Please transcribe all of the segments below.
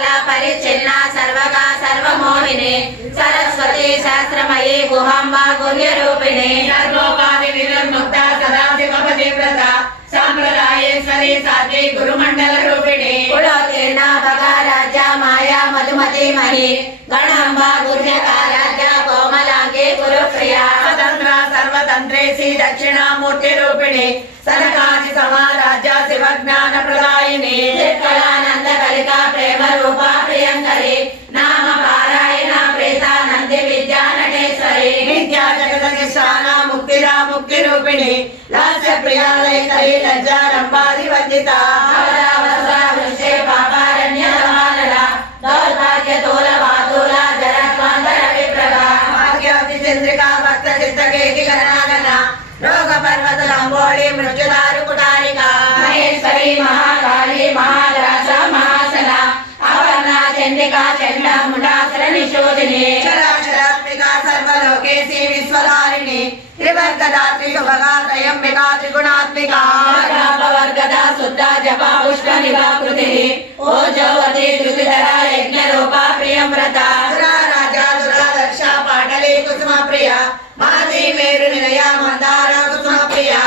परिच्छिन्ना सर्वगा सर्वमोहिनी सरस्वती शास्त्रमयी गुहाम्बा गुह्यरूपिणी सर्वोपाधि विनिर्मुक्ता सदाशिवपतिव्रता सांप्रदायेश्वरी साध्वी गुरुमंडल रूपिणी कुलोत्तीर्णा भगाराज्या माया मधुमती मही गणाम्बा गुह्यकाराज्या कोमलांगी गुरुप्रिया स्वतंत्रा सर्वतंत्रेसी दक्षिणामूर्ति रूपिणी सनकादि समाराज्या शिवज्ञान प्रदायिनी चित्कलानंद कलिका प्रेम रूपा प्रियंकरी नाम पारायणा प्रेता नंदि विद्या नटेश्वरी विद्या जगदधिष्ठाना मुक्तिदा मुक्ति रूपिणी लास्य प्रिया लयकरी लज्जा रंभादि वंदिता अवरावस्ता वृक्षे पापारण्य समानला दौर्भाग्य तोल वातूला जरत्वांतर विप्रभा भाग्याति चंद्रिका भक्त चित्तकेति गणागना रोग पर्वत लंबोड़ी मृत्युदारु कुटारिका महेश्वरी महाकाली महाराजा महासना अवर्णा चंडिका चंडा मुंडासुर निशोधिनी चराचरात्मिका सर्वलोकेशी विश्वधारिणी त्रिवर्गदात्री सुभगा त्रयंबिका त्रिगुणात्मिका वर्गदा शुद्धा जपा पुष्प निभाकृतिः ओजवती धृतिधरा यज्ञ रूपा प्रियव्रता राजा दुरादर्शा पाटली कुसुम प्रिया माती मेरु निलया मंदार कुसुम प्रिया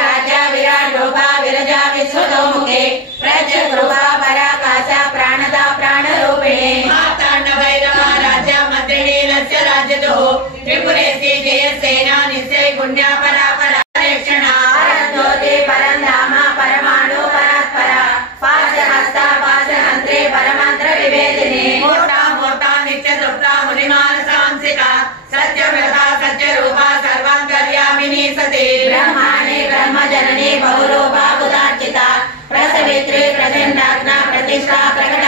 राजा विराट रूपा विरजा विश्वतोमुखे प्रजग रूपा पराकाशा प्राणदा प्राण रूपिणी मातांड भैरवा राजा मंत्रिणी लस्य राज्यतो त्रिपुरेशी जय सेना निश्चय गुण्या परापरा रक्षणा परज्योति परंधामा परमाणु परात्परा पाशहस्ता पाशहंत्री परमंत्र विवेदिनी मोटा मोटा नित्य तृप्ता मुनिमान सांसिका सत्यव्रता सत्यरूपा सर्वांतर्यामिनी सती ब्रह्माणि ब्रह्मजननी बहुरूपा उदार्चिता प्रसवित्री प्रचंडाग्ना प्रतिष्ठा प्रकट